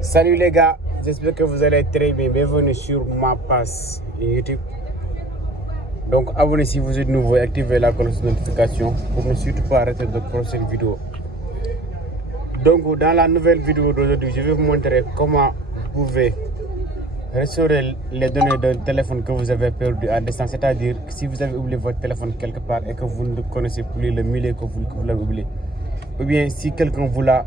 Salut les gars, j'espère que vous allez très bien. Bienvenue sur ma page YouTube. Donc abonnez si vous êtes nouveau et activez la cloche de notification pour ne surtout pas rater de prochaines vidéos. Donc dans la nouvelle vidéo d'aujourd'hui, je vais vous montrer comment vous pouvez restaurer les données d'un téléphone que vous avez perdu à distance. C'est-à-dire que si vous avez oublié votre téléphone quelque part et que vous ne connaissez plus le milieu que vous l'avez oublié. Ou bien si quelqu'un vous l'a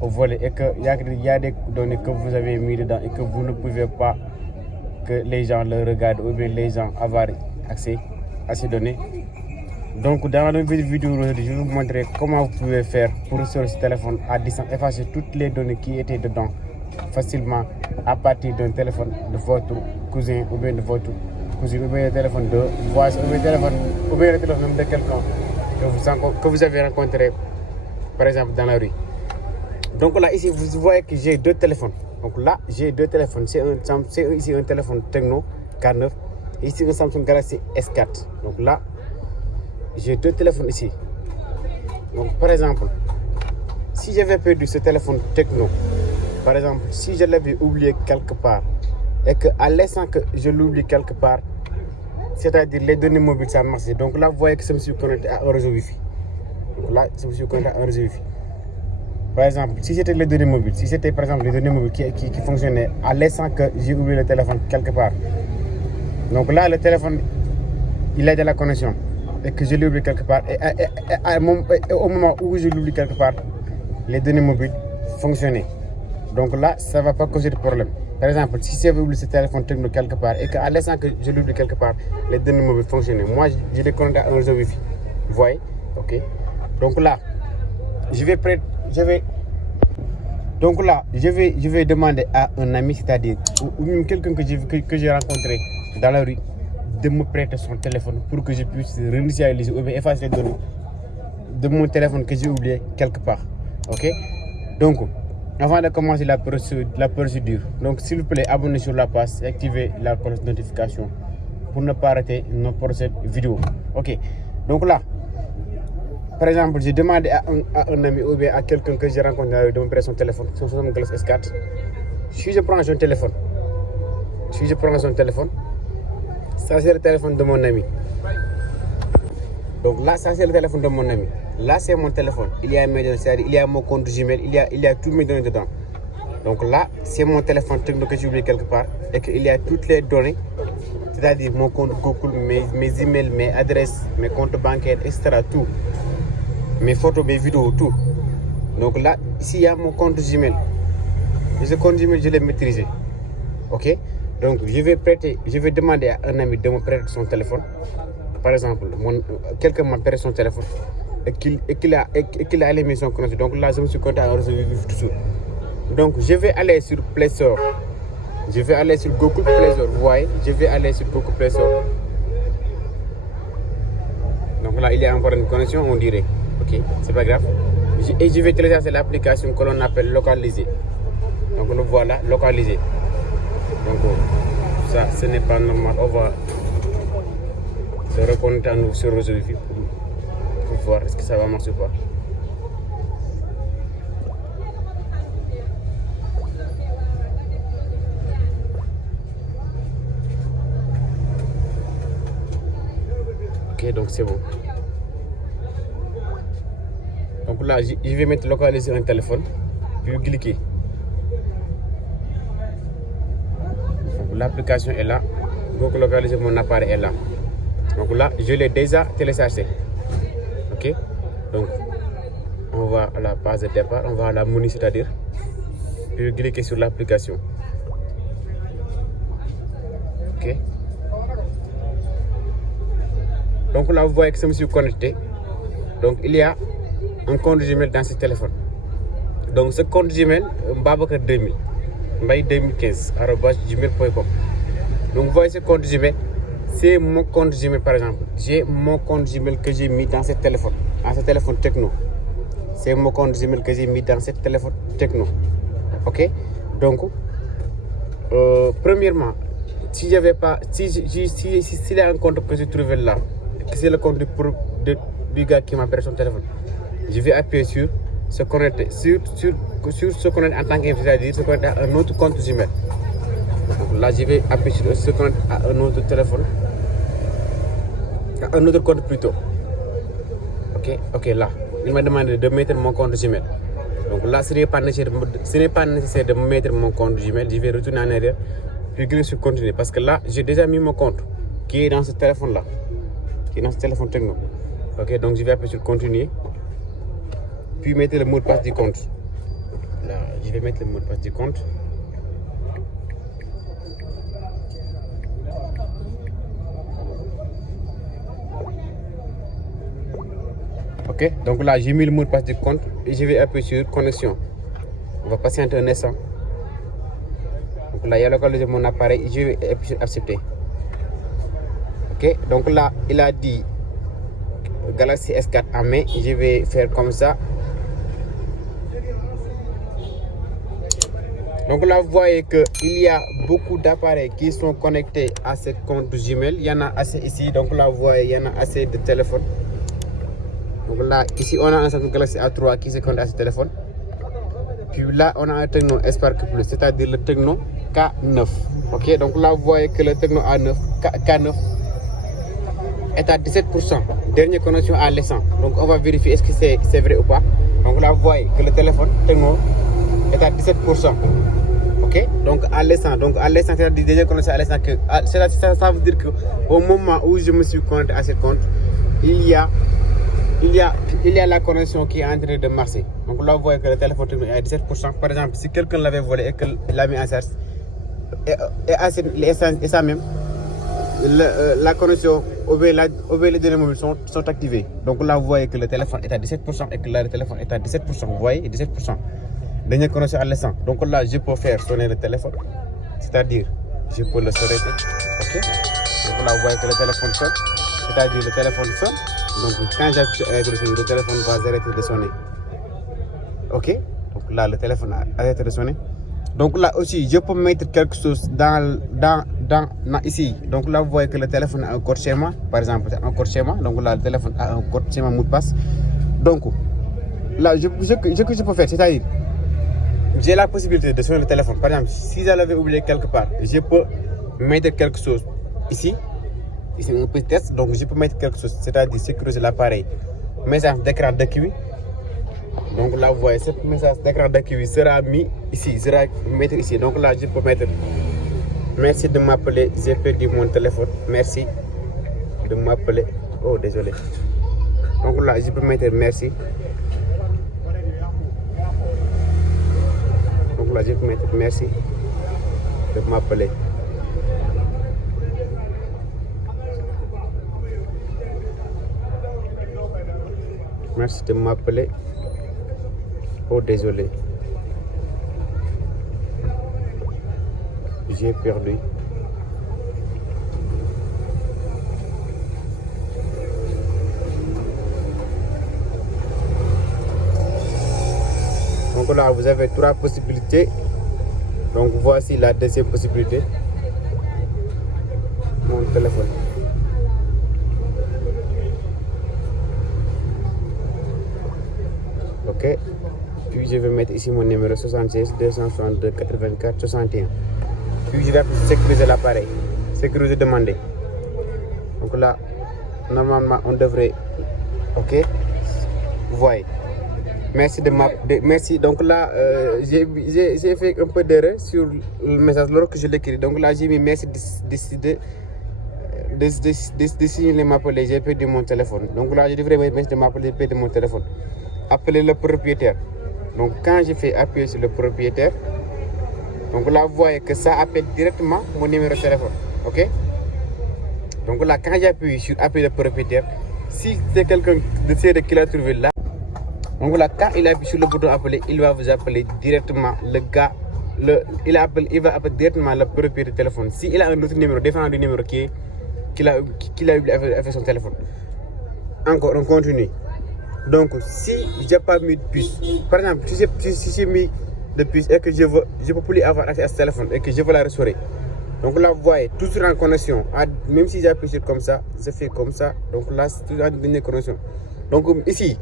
volé et qu'il y a des données que vous avez mis dedans et que vous ne pouvez pas que les gens le regardent ou bien les gens avoir accès à ces données. Donc dans la nouvelle vidéo aujourd'hui, je vais vous montrer comment vous pouvez faire pour restaurer ce téléphone à distance, effacer toutes les données qui étaient dedans facilement à partir d'un téléphone de votre cousin ou bien de votre cousine ou bien le téléphone de voisin ou bien le téléphone de quelqu'un que vous avez rencontré par exemple dans la rue. Donc là ici vous voyez que j'ai deux téléphones. Donc là j'ai deux téléphones. C'est ici un téléphone Tecno K9 et ici un Samsung Galaxy S4. Donc là j'ai deux téléphones ici. Donc par exemple si j'avais perdu ce téléphone Tecno, par exemple si je l'avais oublié quelque part et que à l'instant que je l'oublie quelque part, c'est-à-dire les données mobiles ça marche. Donc là vous voyez que je me suis connecté à un réseau Wi-Fi. Donc là, je me suis connecté à un réseau Wi-Fi. Par exemple, si c'était les données mobiles, si c'était par exemple les données mobiles qui fonctionnaient à l'instant que j'ai oublié le téléphone quelque part. Donc là, le téléphone, il a de la connexion et que je l'ai oublié quelque part. Et au moment où je l'oublie quelque part, les données mobiles fonctionnaient. Donc là, ça ne va pas causer de problème. Par exemple, si j'avais oublié ce téléphone Tecno quelque part et qu'à l'instant que je l'oublie quelque part, les données mobiles fonctionnaient. Moi, je l'ai connecté à un réseau Wi-Fi. Vous voyez? Ok. Donc là, je vais demander à un ami, c'est-à-dire ou même quelqu'un que j'ai rencontré dans la rue, de me prêter son téléphone pour que je puisse réinitialiser ou bien effacer les données de mon téléphone que j'ai oublié quelque part. Ok. Donc, avant de commencer la procédure, donc s'il vous plaît, abonnez sur la page et activez la cloche de notification pour ne pas rater nos prochaines vidéos. Ok. Donc là, par exemple, j'ai demandé à un ami ou bien à quelqu'un que j'ai rencontré de me prêter son téléphone, son Samsung Galaxy S4. Si je prends son téléphone, ça c'est le téléphone de mon ami. Donc là, ça c'est le téléphone de mon ami. Là, c'est mon téléphone. Il y a mes données, c'est-à-dire il y a mon compte Gmail, il y a tous mes données dedans. Donc là, c'est mon téléphone Tecno que j'ai oublié quelque part et qu'il y a toutes les données, c'est-à-dire mon compte Google, mes emails, mes adresses, mes comptes bancaires, etc. Tout. Mes photos, mes vidéos, tout. Donc là, ici il y a mon compte Gmail. Et ce compte Gmail, je l'ai maîtrisé. Ok. Donc je vais demander à un ami de me prêter son téléphone. Par exemple, quelqu'un m'a prêté son téléphone et qu'il a allumé son connexion. Donc là, je me suis connecté à un réseau Wi-Fi toujours. Donc je vais aller sur Play Store. Je vais aller sur Google Play Store. Vous voyez, je vais aller sur Google Play Store. Donc là, il y a encore une connexion, on dirait. Ok, c'est pas grave. Et je vais télécharger l'application que l'on appelle localiser. Donc nous voilà, localiser. Donc ça, ce n'est pas normal. On va se reconnecter à nous sur le réseau Wi-Fi pour voir est-ce que ça va marcher ou pas. Ok, donc c'est bon. Donc là, je vais mettre localiser un téléphone, puis cliquer. Donc l'application est là. Google localiser mon appareil est là. Donc là, je l'ai déjà téléchargé. Ok. Donc on va à la page de départ, on va à la menu, c'est-à-dire, puis cliquer sur l'application. Ok. Donc là, vous voyez que je me suis connecté. Donc il y a un compte Gmail dans ce téléphone. Donc ce compte Gmail, Babacar 2000, Mbaye 2015, @gmail.com. Donc vous voyez ce compte Gmail, c'est mon compte Gmail par exemple. J'ai mon compte Gmail que j'ai mis dans ce téléphone, Tecno. C'est mon compte Gmail que j'ai mis dans ce téléphone Tecno. Ok. Donc premièrement, si j'avais pas, s'il y a un compte que j'ai trouvé là, que c'est le compte du gars qui m'a prêté son téléphone, je vais appuyer sur se connecter sur se connecter en tant qu'invité, c'est-à-dire se connecter à un autre compte Gmail. Donc là, je vais appuyer sur se connecter à un autre téléphone, à un autre compte plutôt. Ok, là, il m'a demandé de mettre mon compte Gmail. Donc là, ce n'est pas nécessaire de mettre mon compte Gmail. Je vais retourner en arrière, puis cliquer sur continuer. Parce que là, j'ai déjà mis mon compte qui est dans ce téléphone-là, qui est dans ce téléphone Tecno. Ok, donc je vais appuyer sur continuer, puis mettre le mot de passe du compte. Là, je vais mettre le mot de passe du compte. Ok, donc là j'ai mis le mot de passe du compte et je vais appuyer sur connexion. On va patienter un instant. Donc là il y a localisé mon appareil et je vais appuyer sur accepter. Ok, donc là il a dit Galaxy S4 en main. Je vais faire comme ça. Donc là vous voyez qu'il y a beaucoup d'appareils qui sont connectés à ce compte Gmail. Il y en a assez ici. Donc là vous voyez il y en a assez de téléphones. Donc là, ici, on a un Samsung Galaxy A3 qui se connecte à ce téléphone. Puis là, on a un Tecno Spark Plus, c'est-à-dire le Tecno K9. Ok, donc là, vous voyez que le Tecno K9 est à 17%. Dernière connexion à l'essence. Donc, on va vérifier est-ce que c'est vrai ou pas. Donc là, vous voyez que le téléphone Tecno est à 17%. Ok, donc à l'essence. Donc à l'essence, c'est-à-dire dernière connexion à l'essence. Ça veut dire qu'au moment où je me suis connecté à ce compte, il y a la connexion qui est en train de marcher. Donc là, vous voyez que le téléphone est à 17%. Par exemple, si quelqu'un l'avait volé et qu'il l'a mis en charge, et ça même, la connexion ou les données mobiles sont activées. Donc là, vous voyez que le téléphone est à 17% et que là, le téléphone est à 17%. Vous voyez, 17%. Dernière connexion à l'essence. Donc là, je peux faire sonner le téléphone. C'est-à-dire, je peux le sonner. Ok. Donc là, vous voyez que le téléphone sonne. C'est-à-dire, le téléphone sonne. Donc quand j'appuie sur le téléphone va arrêter de sonner. Ok, donc là le téléphone a arrêté de sonner. Donc là aussi je peux mettre quelque chose dans ici. Donc là vous voyez que le téléphone a un code schéma, par exemple un code schéma. Donc là le téléphone a un code schéma mot de passe. Donc là ce que je peux faire, c'est-à-dire j'ai la possibilité de sonner le téléphone. Par exemple si je l'avais oublié quelque part, je peux mettre quelque chose ici. Ici un petit test, donc je peux mettre quelque chose, c'est-à-dire sécuriser l'appareil. Message d'écran d'accueil. Donc là vous voyez, ce message d'écran d'accueil sera mis ici, sera mettre ici. Donc là je peux mettre merci de m'appeler, j'ai perdu mon téléphone. Merci de m'appeler. Oh désolé. Donc là je peux mettre merci. Donc là je peux mettre merci de m'appeler. Merci de m'appeler. Oh désolé. J'ai perdu. Donc là vous avez 3 possibilités. Donc voici la deuxième possibilité. Mon téléphone. Ok, puis je vais mettre ici mon numéro 76 262 84 61. Puis je vais sécuriser l'appareil, sécuriser demander. Donc là, normalement on devrait, ok, vous voyez. Merci merci. Donc là, j'ai fait un peu d'erreur sur le message lorsque je l'écris. Donc là, j'ai mis merci de signaler m'appeler, j'ai perdu mon téléphone. Donc là, je devrais mettre merci de m'appeler, j'ai perdu mon téléphone. Appeler le propriétaire. Donc quand je fais appuyer sur le propriétaire, donc là vous voyez que ça appelle directement mon numéro de téléphone. Ok, donc là quand j'appuie sur appeler le propriétaire, si c'est quelqu'un de ces qui l'a trouvé là, donc là quand il appuie sur le bouton appeler, il va vous appeler directement le gars, il va appeler directement le propriétaire de téléphone. Si il a un autre numéro différent du numéro qu'il a oublié avec son téléphone. Encore on continue. Donc si j'ai pas mis de puce, par exemple si j'ai mis de puce et que je peux plus avoir accès à ce téléphone et que je veux la restaurer. Donc là vous voyez, toujours en connexion, même si j'appuie sur comme ça, je fais comme ça. Donc là c'est toujours en dernière connexion. Donc ici,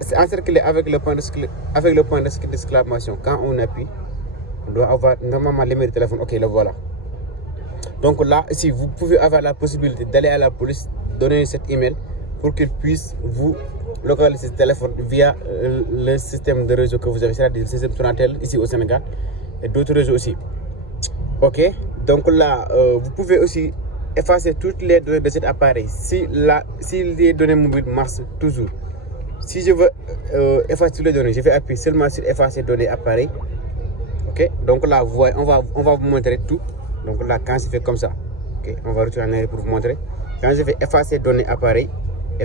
c'est encerclé avec le point d'exclamation. Quand on appuie, on doit avoir normalement les numéros de téléphone. Ok, le voilà. Donc là, ici, vous pouvez avoir la possibilité d'aller à la police, donner cet email pour qu'ils puissent vous localiser ce téléphone via le système de réseau que vous avez, c'est-à-dire le système Sonatel ici au Sénégal et d'autres réseaux aussi. Ok, donc là, vous pouvez aussi effacer toutes les données de cet appareil si les données mobiles marchent toujours. Si je veux effacer toutes les données, je vais appuyer seulement sur effacer données appareil. Ok, donc là, on va vous montrer tout. Donc là, quand je fais comme ça, ok, on va retourner pour vous montrer. Quand je vais effacer données appareil, et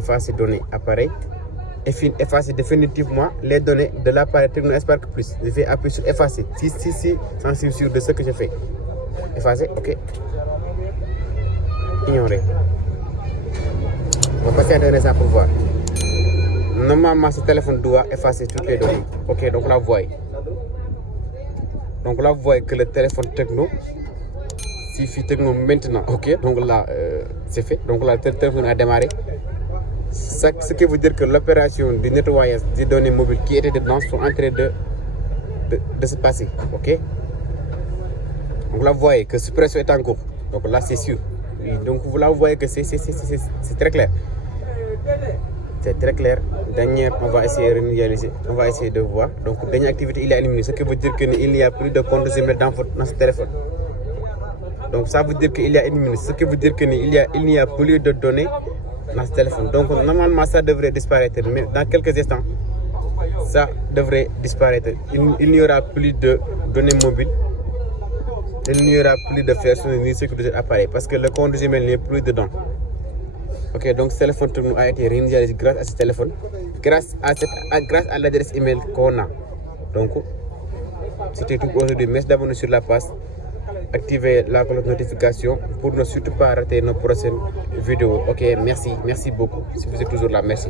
effacer définitivement les données de l'appareil Tecno Spark Plus. Je vais appuyer sur effacer. Si, j'en suis sûr de ce que je fais. Effacer, ok. Ignorer. On va passer à un instant pour voir. Normalement, ce téléphone doit effacer toutes les données. Ok, donc là, vous voyez. Donc là, vous voyez que le téléphone Tecno, si je Tecno maintenant, ok, donc là, c'est fait. Donc là, le téléphone a démarré. Ce qui veut dire que l'opération de nettoyage des données mobiles qui étaient dedans sont en train de se passer. Ok. Donc là, vous voyez que suppression est en cours. Donc là, c'est sûr. Et donc là, vous voyez que c'est très clair. C'est très clair. Dernière, on va essayer de réaliser. On va essayer de voir. Donc, dernière activité, il est éliminé. Ce qui veut dire qu'il n'y a plus de compte Gmail dans ce téléphone. Donc, ça veut dire qu'il y a éliminé. Ce qui veut dire qu'il n'y a plus de données dans ce téléphone. Donc, normalement, ça devrait disparaître. Mais dans quelques instants, ça devrait disparaître. Il n'y aura plus de données mobiles. Il n'y aura plus de faire ni sécurité appareil parce que le compte Gmail n'est plus dedans. Ok, donc ce téléphone Tecno a été réinitialisé grâce à ce téléphone, grâce à l'adresse email qu'on a. Donc, c'était tout pour aujourd'hui. Merci d'abonner sur la page, activez la cloche de notification pour ne surtout pas rater nos prochaines vidéos. Ok, merci beaucoup. Si vous êtes toujours là, merci.